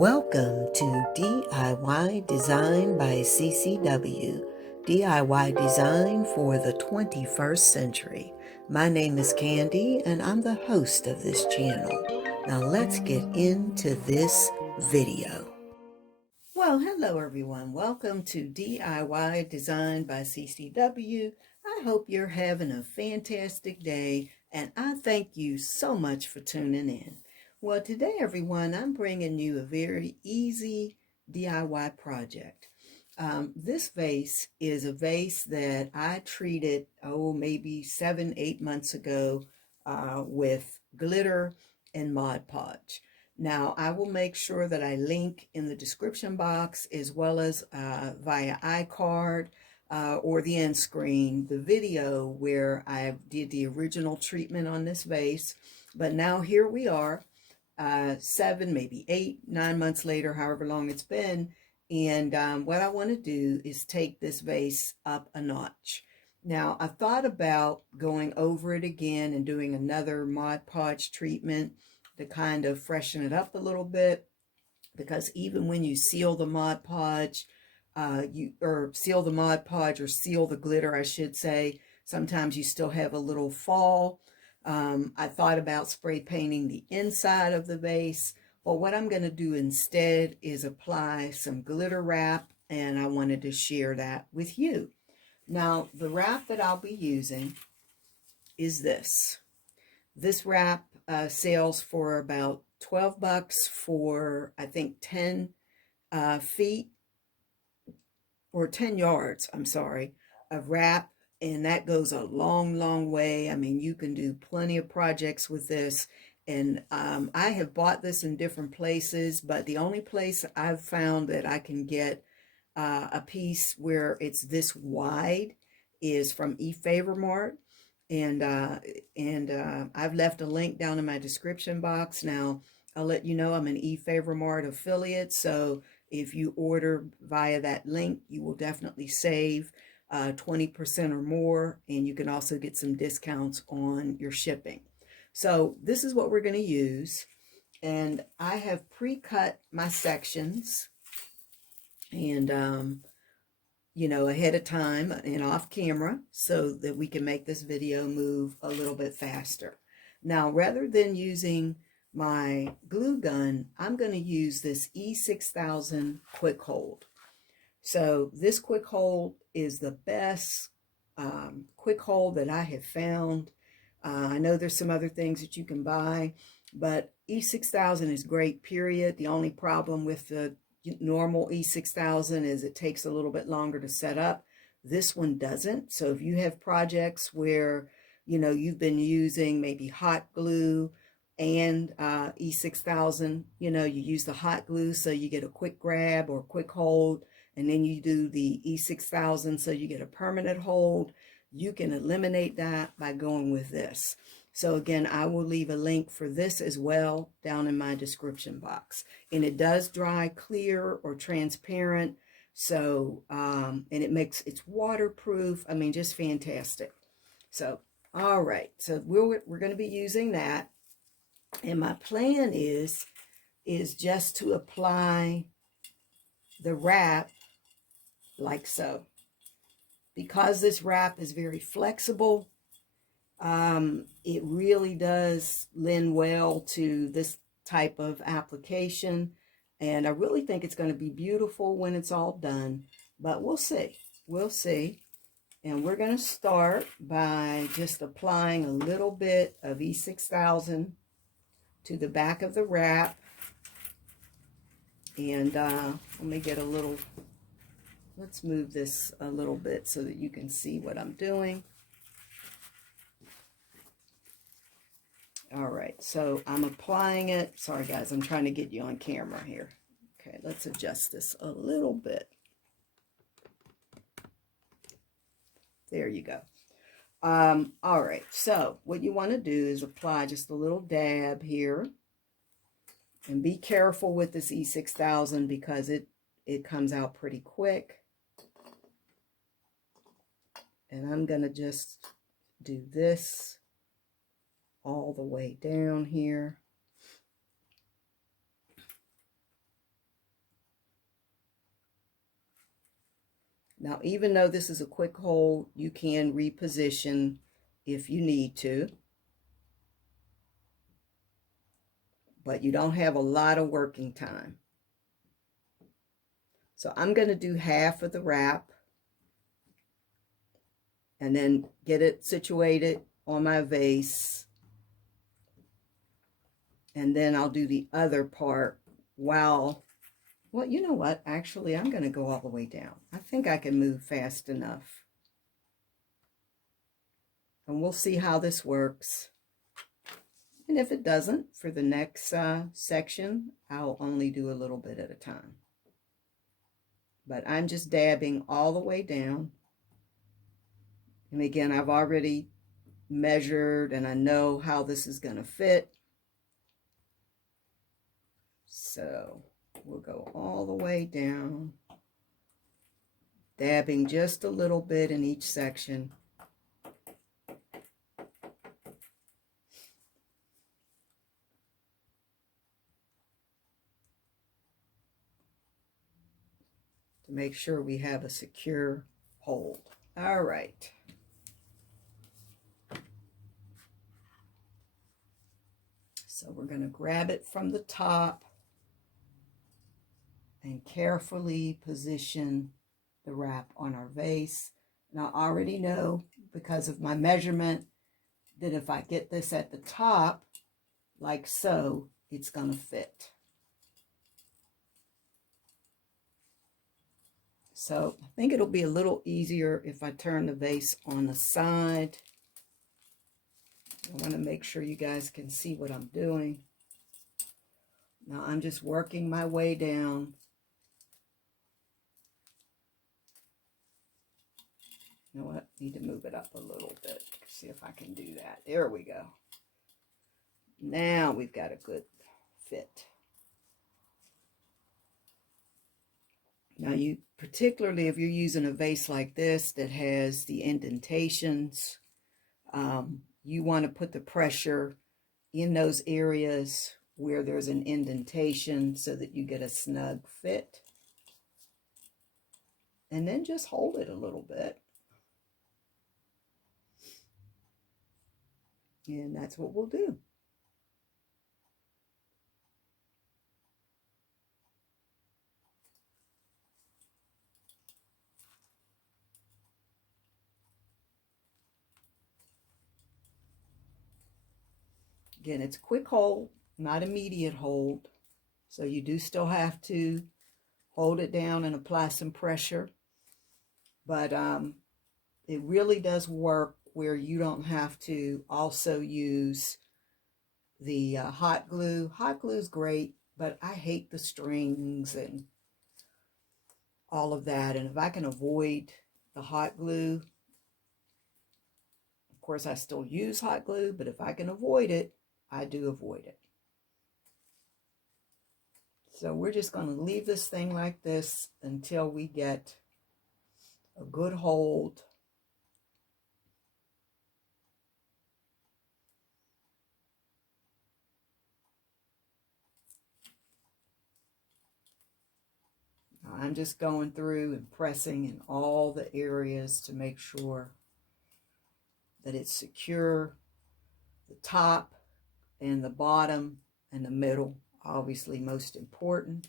Welcome to DIY Design by CCW, DIY Design for the 21st Century. My name is Candy and I'm the host of this channel. Now let's get into this video. Well, hello everyone. Welcome to DIY Design by CCW. I hope you're having a fantastic day and I thank you so much for tuning in. Well, today, everyone, I'm bringing you a very easy DIY project. This vase is a vase that I treated, maybe 7-8 months ago with glitter and Mod Podge. Now, I will make sure that I link in the description box as well as via iCard or the end screen, the video where I did the original treatment on this vase. But now here we are. 7, maybe 8, 9 months later, however long it's been. And what I want to do is take this vase up a notch. Now, I thought about going over it again and doing another Mod Podge treatment to kind of freshen it up a little bit. Because even when you seal the Mod Podge, seal the glitter, I should say, sometimes you still have a little fall. I thought about spray painting the inside of the vase, but what I'm going to do instead is apply some glitter wrap, and I wanted to share that with you. Now, the wrap that I'll be using is this. This wrap sells for about 12 bucks for, I think, 10 feet or 10 yards, I'm sorry, of wrap. And that goes a long, long way. I mean, you can do plenty of projects with this. And I have bought this in different places, but the only place I've found that I can get a piece where it's this wide is from Favormart. And I've left a link down in my description box. Now, I'll let you know I'm an Favormart affiliate. So if you order via that link, you will definitely save 20% or more, and you can also get some discounts on your shipping. So this is what we're going to use, and I have pre-cut my sections and ahead of time and off camera so that we can make this video move a little bit faster. Now, rather than using my glue gun, I'm going to use this E6000 quick hold. So this quick hold is the best quick hold that I have found. I know there's some other things that you can buy, but E6000 is great, period. The only problem with the normal E6000 is it takes a little bit longer to set up. This one doesn't. So if you have projects where, you've been using maybe hot glue and E6000, you use the hot glue so you get a quick grab or quick hold, and then you do the E6000 so you get a permanent hold, you can eliminate that by going with this. So again, I will leave a link for this as well down in my description box. And it does dry clear or transparent. So, and it's waterproof. I mean, just fantastic. So, all right. So we're going to be using that. And my plan is just to apply the wrap like so. Because this wrap is very flexible, it really does lend well to this type of application. And I really think it's going to be beautiful when it's all done. But we'll see. We'll see. And we're going to start by just applying a little bit of E6000 to the back of the wrap. And let me get a little... Let's move this a little bit so that you can see what I'm doing. All right, so I'm applying it. Sorry, guys, I'm trying to get you on camera here. Okay, let's adjust this a little bit. There you go. All right, so what you want to do is apply just a little dab here. And be careful with this E6000 because it comes out pretty quick. And I'm going to just do this all the way down here. Now, even though this is a quick hold, you can reposition if you need to. But you don't have a lot of working time. So I'm going to do half of the wrap and then get it situated on my vase. And then I'll do the other part while, well, you know what? Actually, I'm going to go all the way down. I think I can move fast enough. And we'll see how this works. And if it doesn't, for the next section, I'll only do a little bit at a time. But I'm just dabbing all the way down. And again, I've already measured and I know how this is going to fit. So we'll go all the way down, dabbing just a little bit in each section. To make sure we have a secure hold. All right. So we're going to grab it from the top and carefully position the wrap on our vase. And I already know, because of my measurement, that if I get this at the top, like so, it's going to fit. So I think it'll be a little easier if I turn the vase on the side. I want to make sure you guys can see what I'm doing. Now I'm just working my way down. You know what? Need to move it up a little bit. See if I can do that. There we go. Now we've got a good fit. Now you, particularly if you're using a vase like this that has the indentations, you want to put the pressure in those areas where there's an indentation so that you get a snug fit. And then just hold it a little bit. And that's what we'll do. Again, it's a quick hold, not immediate hold. So you do still have to hold it down and apply some pressure. But it really does work where you don't have to also use the hot glue. Hot glue is great, but I hate the strings and all of that. And if I can avoid the hot glue, of course I still use hot glue, but if I can avoid it, I do avoid it. So we're just going to leave this thing like this until we get a good hold. I'm just going through and pressing in all the areas to make sure that it's secure. The top and the bottom and the middle, obviously most important.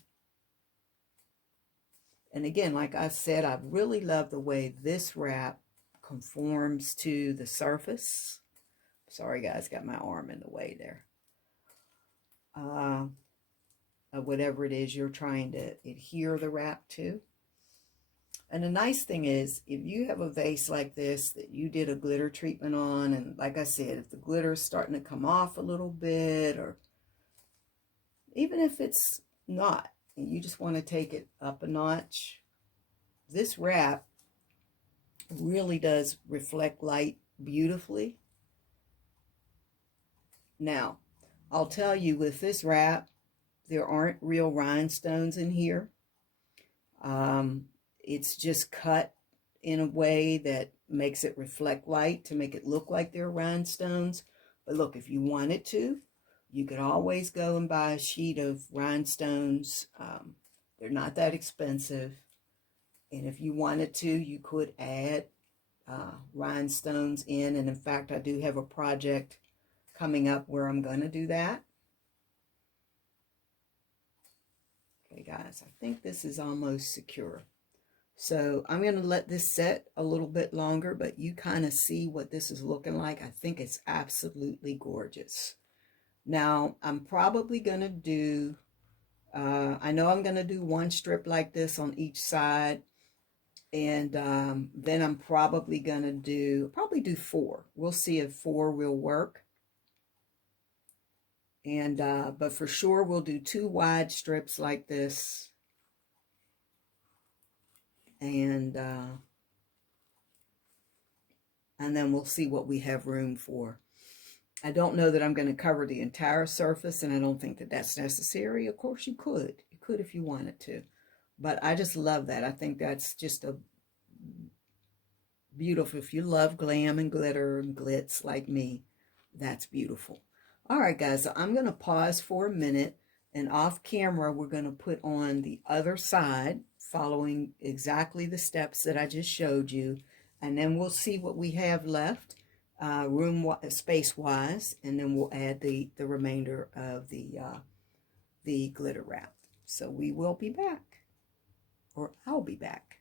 And again, like I said, I really love the way this wrap conforms to the surface. Sorry guys, got my arm in the way there. Of whatever it is you're trying to adhere the wrap to. And the nice thing is, if you have a vase like this that you did a glitter treatment on, and like I said, if the glitter is starting to come off a little bit, or even if it's not, and you just want to take it up a notch, this wrap really does reflect light beautifully. Now, I'll tell you, with this wrap, there aren't real rhinestones in here. It's just cut in a way that makes it reflect light to make it look like they're rhinestones. But look, if you wanted to, you could always go and buy a sheet of rhinestones. They're not that expensive. And if you wanted to, you could add rhinestones in. And in fact, I do have a project coming up where I'm going to do that. Okay, guys, I think this is almost secure. So I'm going to let this set a little bit longer, but you kind of see what this is looking like. I think it's absolutely gorgeous. Now, I'm probably going to do, I know I'm going to do one strip like this on each side. And then I'm probably going to do 4. We'll see if 4 will work. And but for sure, we'll do 2 wide strips like this. And then we'll see what we have room for. I don't know that I'm going to cover the entire surface, and I don't think that that's necessary. Of course, you could. You could if you wanted to. But I just love that. I think that's just a beautiful. If you love glam and glitter and glitz like me, that's beautiful. All right, guys, so I'm going to pause for a minute, and off camera, we're going to put on the other side, following exactly the steps that I just showed you, and then we'll see what we have left, space-wise, and then we'll add the remainder of the glitter wrap. So we will be back, or I'll be back.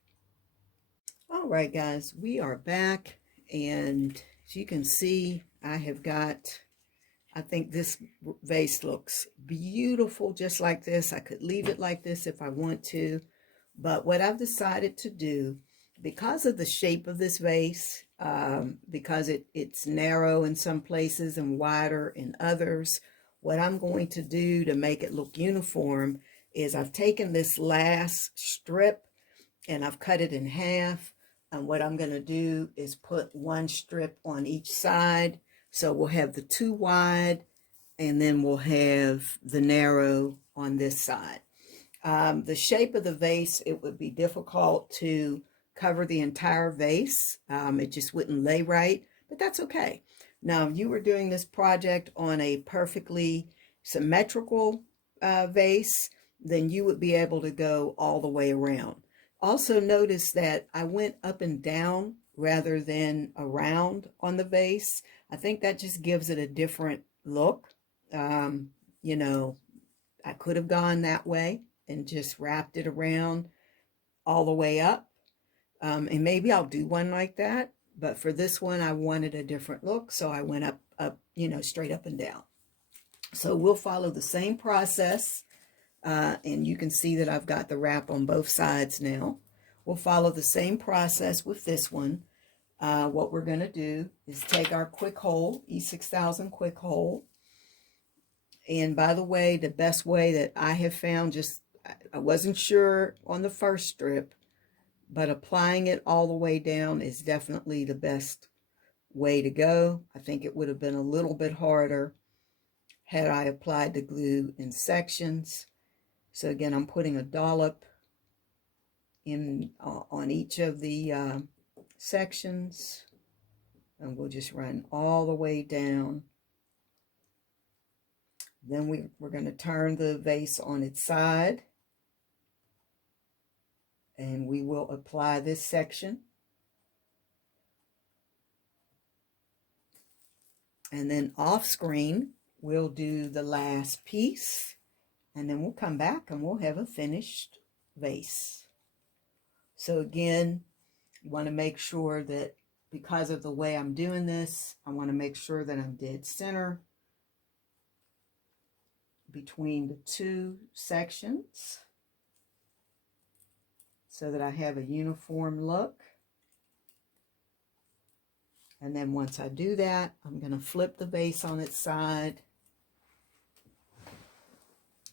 All right, guys, we are back, and as you can see, I have got, I think this vase looks beautiful just like this. I could leave it like this if I want to, but what I've decided to do, because of the shape of this vase, because it's narrow in some places and wider in others, what I'm going to do to make it look uniform is I've taken this last strip and I've cut it in half. And what I'm going to do is put 1 strip on each side. So we'll have the 2 wide, and then we'll have the narrow on this side. The shape of the vase, it would be difficult to cover the entire vase. It just wouldn't lay right, but that's okay. Now, if you were doing this project on a perfectly symmetrical vase, then you would be able to go all the way around. Also notice that I went up and down rather than around on the vase. I think that just gives it a different look. You know, I could have gone that way and just wrapped it around all the way up. And maybe I'll do one like that. But for this one, I wanted a different look. So I went up, you know, straight up and down. So we'll follow the same process. And you can see that I've got the wrap on both sides now. We'll follow the same process with this one. What we're going to do is take our quick hole, E6000 quick hole. And by the way, the best way that I have found, I wasn't sure on the first strip, but applying it all the way down is definitely the best way to go. I think it would have been a little bit harder had I applied the glue in sections. So again, I'm putting a dollop in on each of the sections, and we'll just run all the way down. Then we're going to turn the vase on its side, and we will apply this section. And then off screen, we'll do the last piece, and then we'll come back and we'll have a finished vase. So again, you want to make sure that because of the way I'm doing this, I want to make sure that I'm dead center between the 2 sections so that I have a uniform look. And then once I do that, I'm going to flip the vase on its side,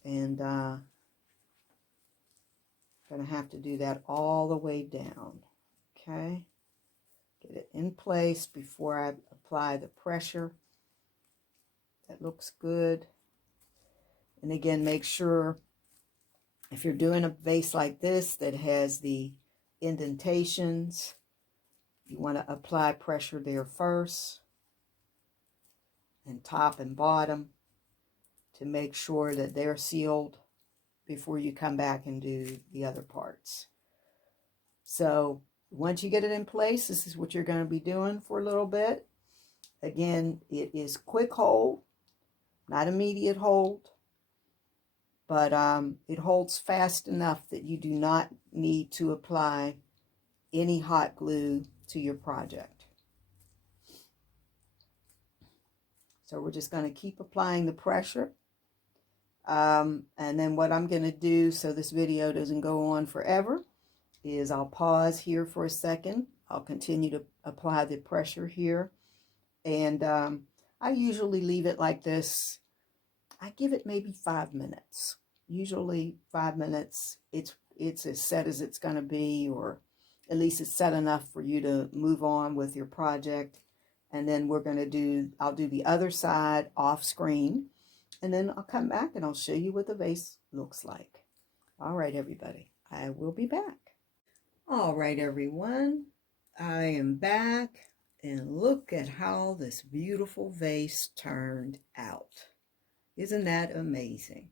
and going to have to do that all the way down. Okay, get it in place before I apply the pressure. That looks good. And again, make sure if you're doing a vase like this that has the indentations, you want to apply pressure there first, and top and bottom, to make sure that they're sealed before you come back and do the other parts. So once you get it in place, this is what you're going to be doing for a little bit. Again, it is quick hold, not immediate hold, but it holds fast enough that you do not need to apply any hot glue to your project. So we're just going to keep applying the pressure. And then what I'm going to do, so this video doesn't go on forever, is I'll pause here for a second. I'll continue to apply the pressure here. And I usually leave it like this. I give it maybe 5 minutes. Usually 5 minutes. It's as set as it's going to be, or at least it's set enough for you to move on with your project. And then I'll do the other side off screen. And then I'll come back and I'll show you what the vase looks like. All right, everybody. I will be back. All right, everyone. I am back. And look at how this beautiful vase turned out. Isn't that amazing?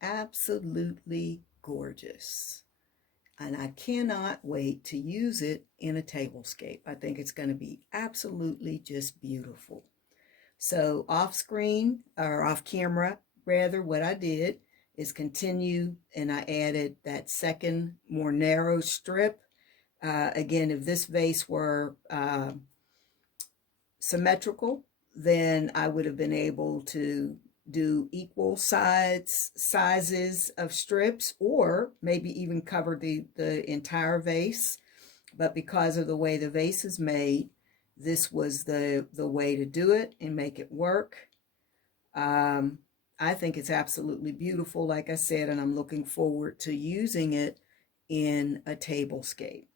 Absolutely gorgeous. And I cannot wait to use it in a tablescape. I think it's going to be absolutely just beautiful. So off screen, or off camera, rather, what I did is continue, and I added that second, more narrow strip. Again, if this vase were symmetrical, then I would have been able to do equal sizes of strips, or maybe even cover the entire vase. But because of the way the vase is made, this was the way to do it and make it work. I think it's absolutely beautiful, like I said, and I'm looking forward to using it in a tablescape.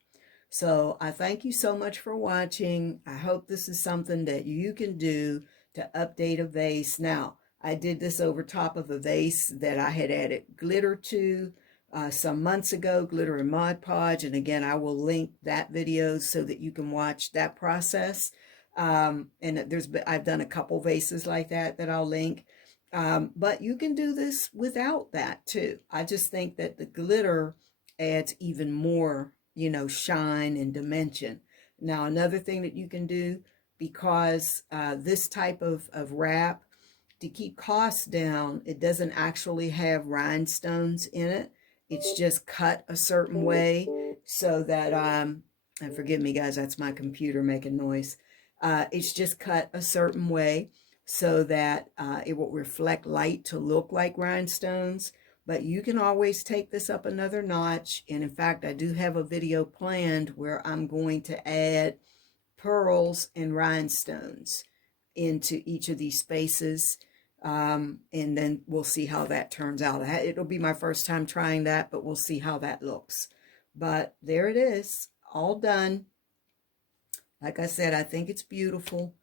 So I thank you so much for watching. I hope this is something that you can do to update a vase. Now, I did this over top of a vase that I had added glitter to some months ago, glitter and Mod Podge. And again, I will link that video so that you can watch that process. And I've done a couple vases like that I'll link. But you can do this without that too. I just think that the glitter adds even more, shine and dimension. Now, another thing that you can do, because this type of wrap, to keep costs down, it doesn't actually have rhinestones in it. It's just cut a certain way so that, and forgive me guys, that's my computer making noise. It's just cut a certain way so that it will reflect light to look like rhinestones. But you can always take this up another notch. And in fact, I do have a video planned where I'm going to add pearls and rhinestones into each of these spaces. And then we'll see how that turns out. It'll be my first time trying that, but we'll see how that looks. But there it is, all done. Like I said, I think it's beautiful.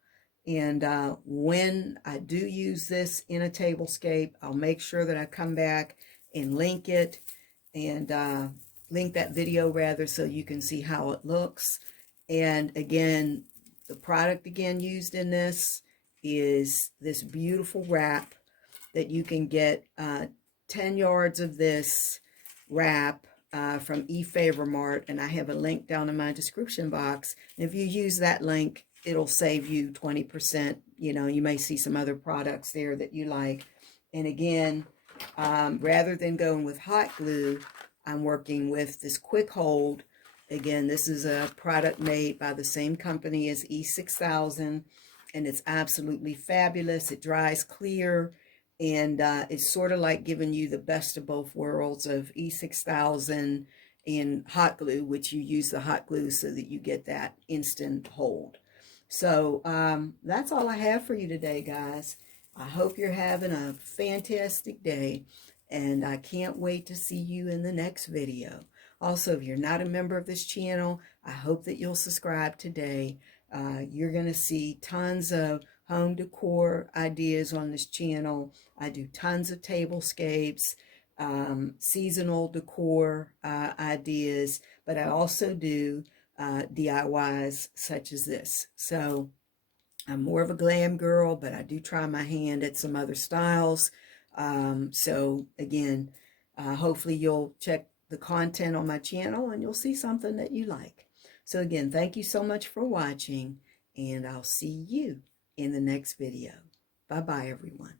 And when I do use this in a tablescape, I'll make sure that I come back and link it, and link that video rather, so you can see how it looks. And again, the product used in this is this beautiful wrap that you can get 10 yards of this wrap from Favormart, and I have a link down in my description box. And if you use that link, it'll save you 20%. You may see some other products there that you like. And again, rather than going with hot glue, I'm working with this quick hold. Again, this is a product made by the same company as E6000, and it's absolutely fabulous. It dries clear, and it's sort of like giving you the best of both worlds of E6000 and hot glue, which you use the hot glue so that you get that instant hold. So that's all I have for you today, guys. I hope you're having a fantastic day, and I can't wait to see you in the next video. Also, if you're not a member of this channel, I hope that you'll subscribe today. You're going to see tons of home decor ideas on this channel. I do tons of tablescapes, seasonal decor ideas, but I also do DIYs such as this. So I'm more of a glam girl, but I do try my hand at some other styles. So again, hopefully you'll check the content on my channel and you'll see something that you like. So again, thank you so much for watching, and I'll see you in the next video. Bye-bye, everyone.